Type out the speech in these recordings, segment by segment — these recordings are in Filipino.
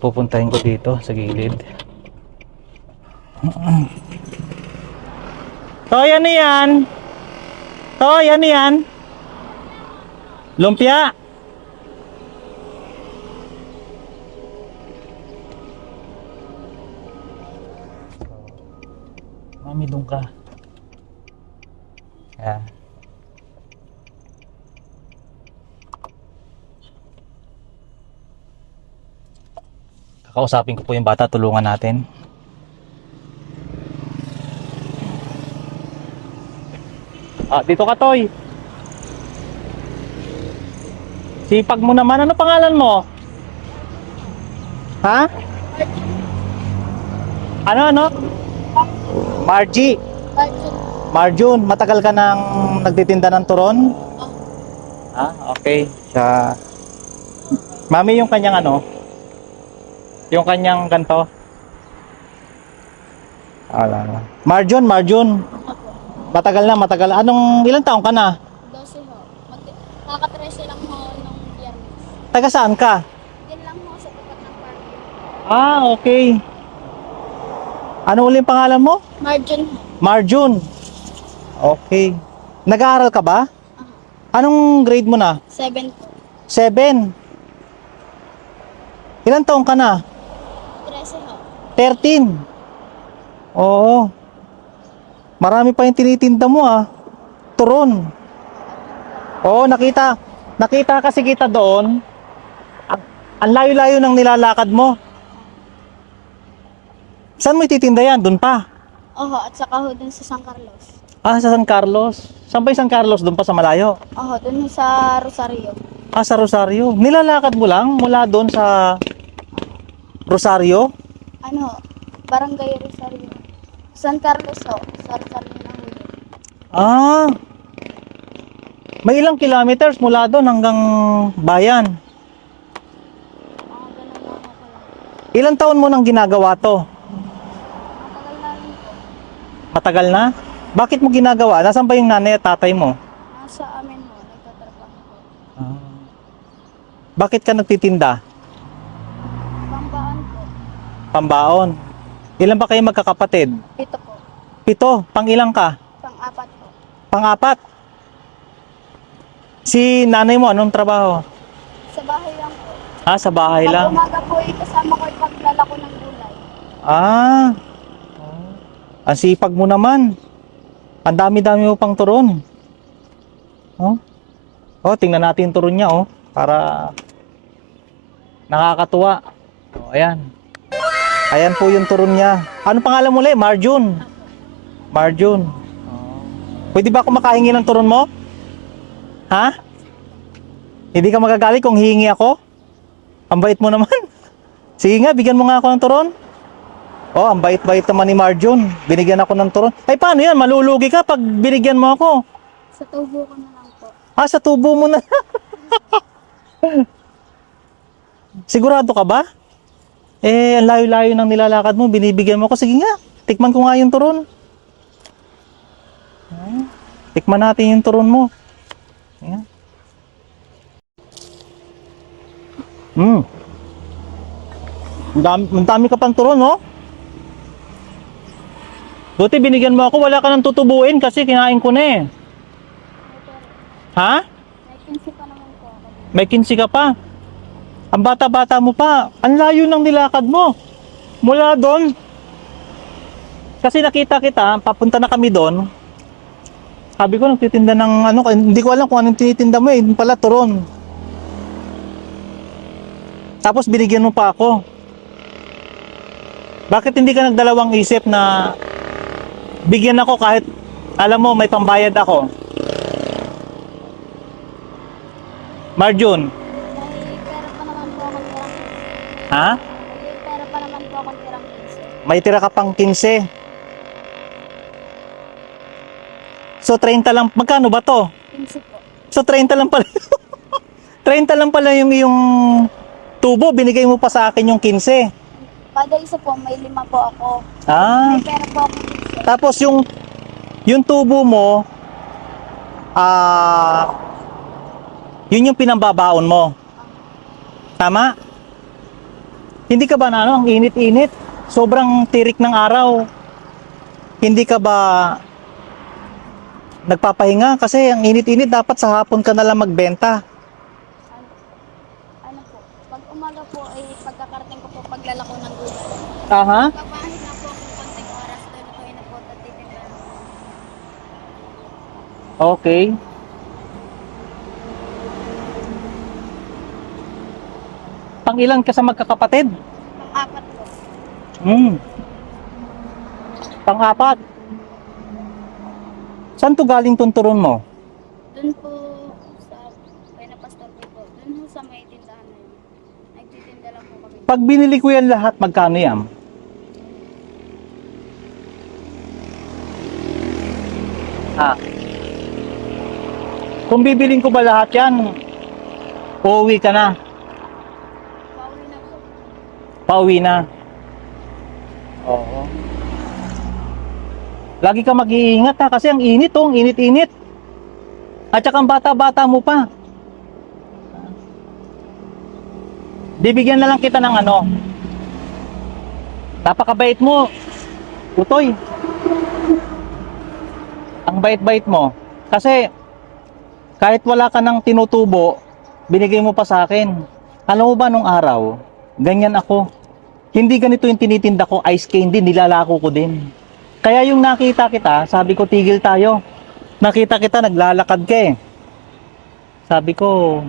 pupuntahin ko dito sa gilid. Toy, ano yan? Toy, ano yan? Lumpia? Mami, doon ka. Yan. Kakausapin ko po yung bata, tulungan natin. Dito ka, Toy. Sipag mo naman. Ano pangalan mo? Ha? Ano? Margie. Marjun, matagal ka nang nagtitinda ng turon? Okay. Mami, yung kanyang ano? Yung kanyang ganto? Marjun. Matagal. Ilang taong ka na? 12 ho. Kaka-13 lang ho nung Biyernes. Taga saan ka? Yan lang ho sa tapat ng park. Okay. Ano ulit pangalan mo? Margin ho. Marjun. Okay. Nag-aaral ka ba? Anong grade mo na? 7 po. 7. Ilang taong ka na? 13 ho. 13. Oo. Marami pa yung tinitinda mo Turon. Oo, nakita kasi kita doon. Ang layo-layo ng nilalakad mo. Saan mo ititinda yan? Doon pa? Oho, at saka ho dun sa San Carlos. Sa San Carlos. Saan pa yung San Carlos? Doon pa sa malayo? Oho, dun ho sa Rosario. Sa Rosario. Nilalakad mo lang mula doon sa Rosario? Ano ho? Barangay Rosario. San Carlos ho. Sa Rosario na ho. May ilang kilometers mula doon hanggang bayan? Ganun lang ho pala. Ilang taon mo nang ginagawa to? Matagal na rin po. Matagal na? Bakit mo ginagawa? Nasaan ba yung nanay at tatay mo? Nasa amin ho. Nagtatrabaho po. Bakit ka nagtitinda? Pambaan po. Pambaon. Ilan ba kayo magkakapatid? 7 po. 7. Pang-ilang ka? Pang-4 po. Pang-4. Si nanay mo, anong trabaho? Sa bahay lang po. Sa bahay Pag lang. umaga po kasama ko yung paglalako ng gulay. Ang sipag mo naman. Ang dami-dami mo pang turon. Tingnan natin yung turon niya, para nakakatuwa. Ayan. Ayan po yung turon niya. Ano pangalan mo ulit? Marjun. Marjun. Pwede ba ako makahingi ng turon mo? Hindi ka magagalit kung hihingi ako? Ang bait mo naman. Sige nga, bigyan mo nga ako ng turon. Ang bait-bait naman ni Marjun. Binigyan ako ng turon. Ay, paano yan? Malulugi ka pag binigyan mo ako. Sa tubo ko na lang po. Sa tubo mo na. Sigurado ka ba? Ang layo-layo ng nilalakad mo, binibigyan mo ako. Sige nga, tikman ko nga yung turon. Tikman natin yung turon mo. Ayan. Ang dami ka pang turon, no? Buti binigyan mo ako, wala ka nang tutubuin kasi kinain ko na eh. May 15 pa naman po ako. May 15 ka pa. Ang bata-bata mo pa. Ang layo ng nilakad mo. Mula doon. Kasi nakita kita, papunta na kami doon. Sabi ko, nagtitinda ng hindi ko alam kung anong tinitinda mo eh. Yung pala, turon. Tapos binigyan mo pa ako. Bakit hindi ka nagdalawang isip na bigyan ako kahit alam mo may pambayad ako? Marjun. May pera pa naman po akong tirang 15. Ha? May pera pa naman po akong tirang 15. May tira ka pang 15. So 30 lang. Magkano ba to? 15 po. So 30 lang pala. 30 lang pala yung iyong tubo. Binigay mo pa sa akin yung 15. Kada isa po, may 5 po ako. Ah. May pera po akong 15. Tapos yung tubo mo, yun yung pinambabaon mo. Tama? Hindi ka ba na ano, ang init-init? Sobrang tirik ng araw. Hindi ka ba nagpapahinga? Kasi ang init-init, dapat sa hapon ka na lang magbenta. Ano po, pag umaga po ay pagkakarating ko po paglalako ng gulay. Aha. Papahinga po ako konting oras, lulutuin na po at titinda na. Okay. Pang ilan ka sa magkakapatid? Pang-apat po. Pang-apat. Saan to galing tong turon mo? Doon po sa kay na pastor po. Doon po sa may tindahan na yun. Nagtitinda lang po kami. Pag binili ko yan lahat, magkano yan? Ah. Kung bibiling ko ba lahat yan, uuwi ka na. Pauwi na po. Pauwi na. Oo. Lagi ka mag-iingat ha, kasi ang init oh, ang init-init. At saka ang bata-bata mo pa. Bibigyan na lang kita ng ano. Napakabait mo, Utoy. Ang bait-bait mo. Kasi kahit wala ka ng tinutubo, binigay mo pa sa akin. Alam mo ba nung araw, ganyan ako. Hindi ganito yung tinitinda ko, ice candy, nilalako ko din. Kaya yung nakita kita, sabi ko tigil tayo. Nakita kita, naglalakad ka eh. Sabi ko,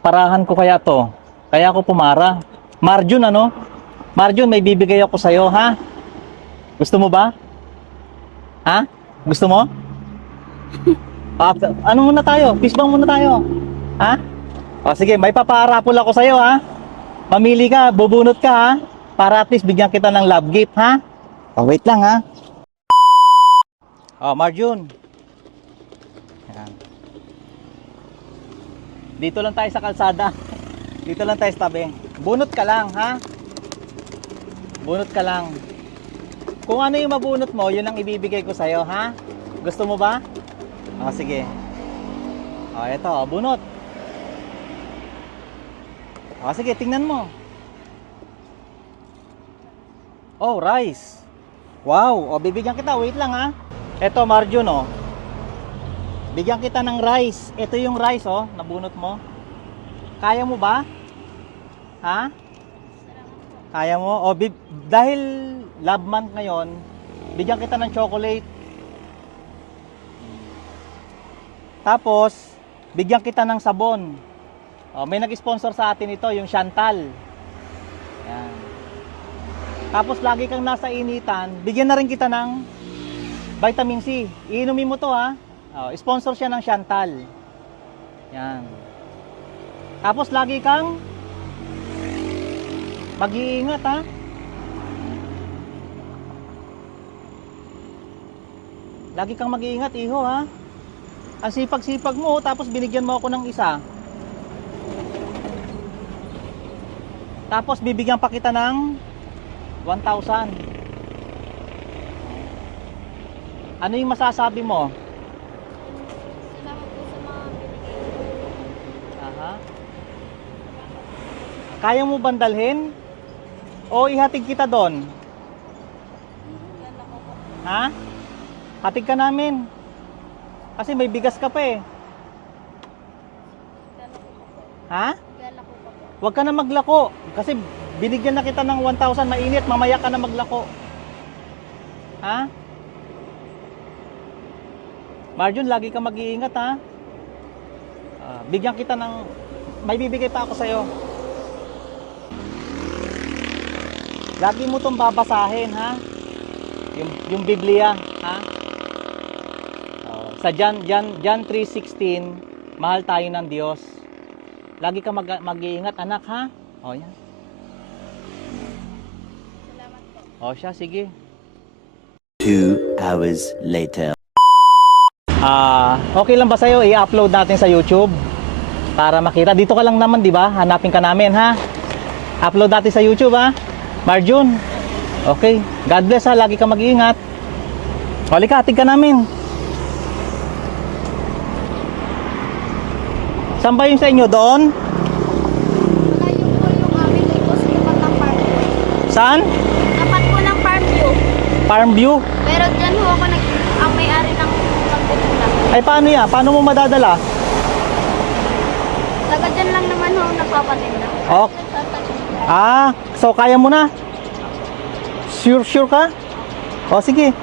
parahan ko kaya to. Kaya ako pumara. Marjun ano? Marjun, may bibigay ako sa'yo ha? Gusto mo ba? Ha? Gusto mo? Ano muna tayo? Fishbang muna tayo. Ha? O sige, may paparapol ako sa'yo ha? Mamili ka, bubunot ka ha? Para at least bigyan kita ng love gift ha? O wait lang ha? O Marjun. Yan. Dito lang tayo sa kalsada. Dito lang tayo sa tabi. Bunot ka lang ha? Bunot ka lang. Kung ano yung mabunot mo, yun ang ibibigay ko sa'yo ha? Gusto mo ba? O sige. O eto, bunot. O sige, tingnan mo. Oh, rice. Wow, o bibigyan kita. Wait lang ha. Eto Marjun oh. Bigyan kita ng rice. Ito yung rice oh, nabunot mo. Kaya mo ba? Ha? Kaya mo? O dahil love month ngayon, bigyan kita ng chocolate. Tapos, bigyan kita ng sabon. O, may nag-sponsor sa atin ito, yung Chantal. Yan. Tapos lagi kang nasa initan, bigyan na rin kita ng vitamin C. Iinumin mo to ha. Oh, sponsor siya ng Chantal. Yan. Tapos lagi kang mag-iingat ha. Lagi kang mag-iingat, iho ha. Ang sipag-sipag mo, tapos binigyan mo ako ng isa. Tapos bibigyan pa kita ng 1,000. Ano yung masasabi mo? Salamat po sa mga binigay. Aha. Kaya mo bandalhin? O ihatid kita doon? Yan ako po. Ha? Hatid ka namin. Kasi may bigas ka pa eh. Yan ako po. Ha? Yan ako po. Huwag ka na maglako. Kasi binigyan na kita ng 1,000, mainit, mamaya ka na maglako. Ha? Marjun, lagi ka mag-iingat ha. Bigyan kita ng, may bibigay pa ako sa'yo. Lagi mo itong babasahin ha. Yung Biblia ha. Sa John 3:16, mahal tayo ng Diyos. Lagi ka mag-iingat anak ha. O yan. Salamat po. O siya, sige. 2 hours later. Okay lang ba sa'yo i-upload natin sa YouTube? Para makita. Dito ka lang naman, di ba? Hanapin ka namin, ha? Upload natin sa YouTube, ha? Marjun. Okay. God bless, ha? Lagi ka mag-iingat. Halika, hatid ka namin. Saan ba yung sa inyo? Doon? Malayo po Saan? Tapat po ng farm view. Farm View? Pero dyan ho ako ang may-ari ng pagtitinda. Ay, paano yan? Paano mo madadala? Taga dyan lang naman ho nagpapatinda. Oh. So kaya mo na? Sure ka? O, sige.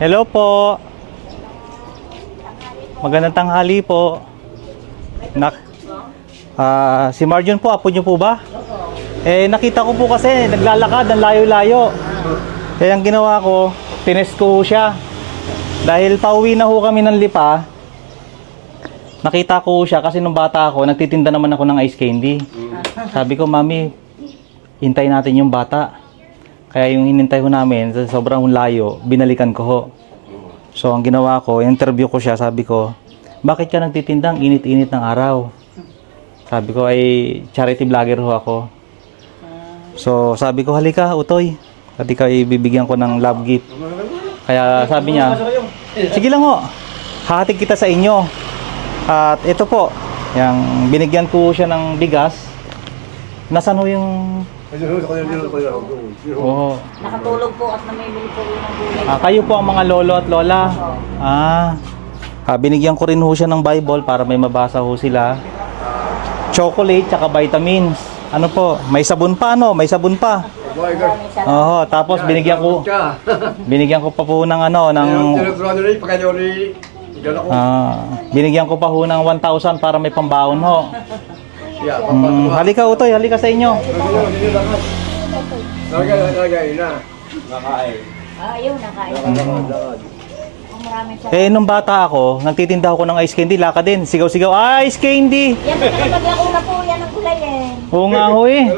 Hello po. Magandang tanghali po. Si Marjon po, apo niyo po ba? Nakita ko po kasi naglalakad ng layo-layo. Kaya ang ginawa ko, tinest ko siya. Dahil pauwi na ho kami ng Lipa, nakita ko siya kasi nung bata ako, nagtitinda naman ako ng ice candy. Sabi ko, Mami, hintay natin yung bata. Kaya yung hinintay ko namin, sa sobrang layo, binalikan ko ho. So, ang ginawa ko, interview ko siya, sabi ko, bakit ka nagtitinda? Ang init-init ng araw. Sabi ko, ay charity vlogger ho ako. So, sabi ko, halika, Utoy. At ikaw ibibigyan ko ng love gift. Kaya sabi niya, sige lang ho, hahatid kita sa inyo. At ito po, yung binigyan ko siya ng bigas. Nasaan ho yung... Oo. Nakatulog po at namimili po yun ng gulay. Kayo po ang mga lolo at lola. Binigyan ko rin ho siya ng Bible para may mabasa ho sila. Chocolate tsaka vitamins. Ano po? May sabon pa, ano? May sabon pa. Oo, tapos binigyan ko pa po ng ano, ng binigyan ko pa ho ng 1,000 para may pambaon ho. Halika Utoy, halika sa inyo. Ayaw, nakain. Ang maraming sa... Nung bata ako, nagtitinda ako ng ice candy, laka din. Sigaw-sigaw, ice candy! Yan, nakapag ako na po yan ng gulay eh. Oo nga ho eh.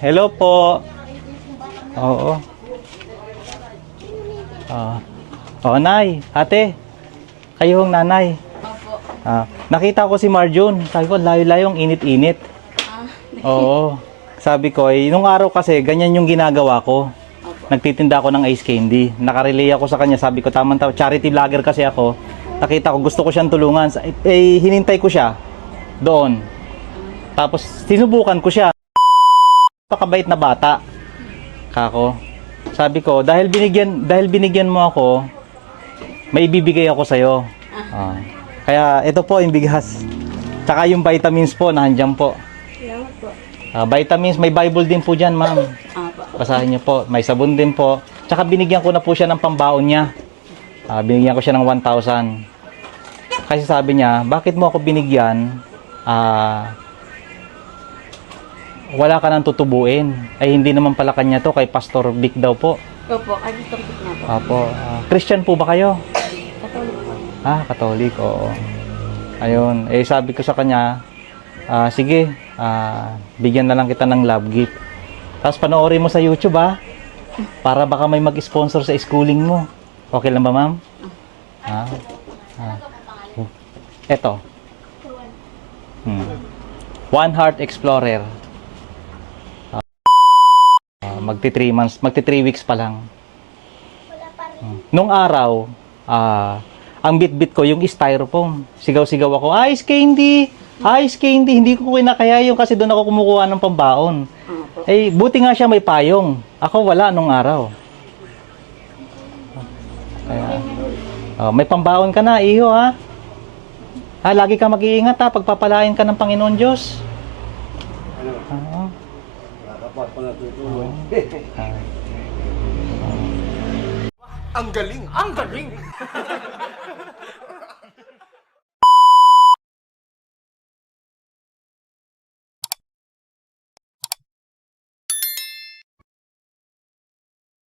Hello po. Oo. Nay, ate. Kayo hong nanay. Nakita ko si Marjon. Sabi ko, layo-layong init-init. Oo. Sabi ko, nung araw kasi, ganyan yung ginagawa ko. Nagtitinda ako ng ice candy. Nakarelay ako sa kanya. Sabi ko, tamang-tama, charity vlogger kasi ako. Nakita ko, gusto ko siyang tulungan. Hinintay ko siya doon. Tapos, sinubukan ko siya. Pakabait na bata. Kako. Sabi ko, dahil binigyan mo ako, may ibibigay ako sa'yo. Kaya ito po yung bigas. Tsaka yung vitamins po, nandiyan po. Vitamins, may Bible din po dyan, ma'am. Basahin niyo po. May sabon din po. Tsaka binigyan ko na po siya ng pambaon niya. Binigyan ko siya ng 1,000. Kasi sabi niya, bakit mo ako binigyan? Wala ka nang tutubuin. Ay hindi naman pala kanya to, kay Pastor Vic daw po. Opo, ay gusto ko na po. Apo. Christian po ba kayo? Katolik po. Katolik, oo. Ayun, sabi ko sa kanya, sige, bigyan na lang kita ng love gift. Tapos panoorin mo sa YouTube para baka may mag-sponsor sa schooling mo. Okay lang ba, ma'am? Eto. One Heart Explorer. Magti 3 months, magti 3 weeks pa lang. Nung araw, ang bit-bit ko yung styrofoam. Sigaw-sigaw ako, ice candy! Ice candy! Hindi ko kinakaya yung kasi doon ako kumukuha ng pambaon. Buti nga siya may payong. Ako wala nung araw. Kaya, may pambaon ka na, iho ha? Lagi ka mag-iingat pagpapalain ka ng Panginoon Diyos. Ang galing! Ang galing!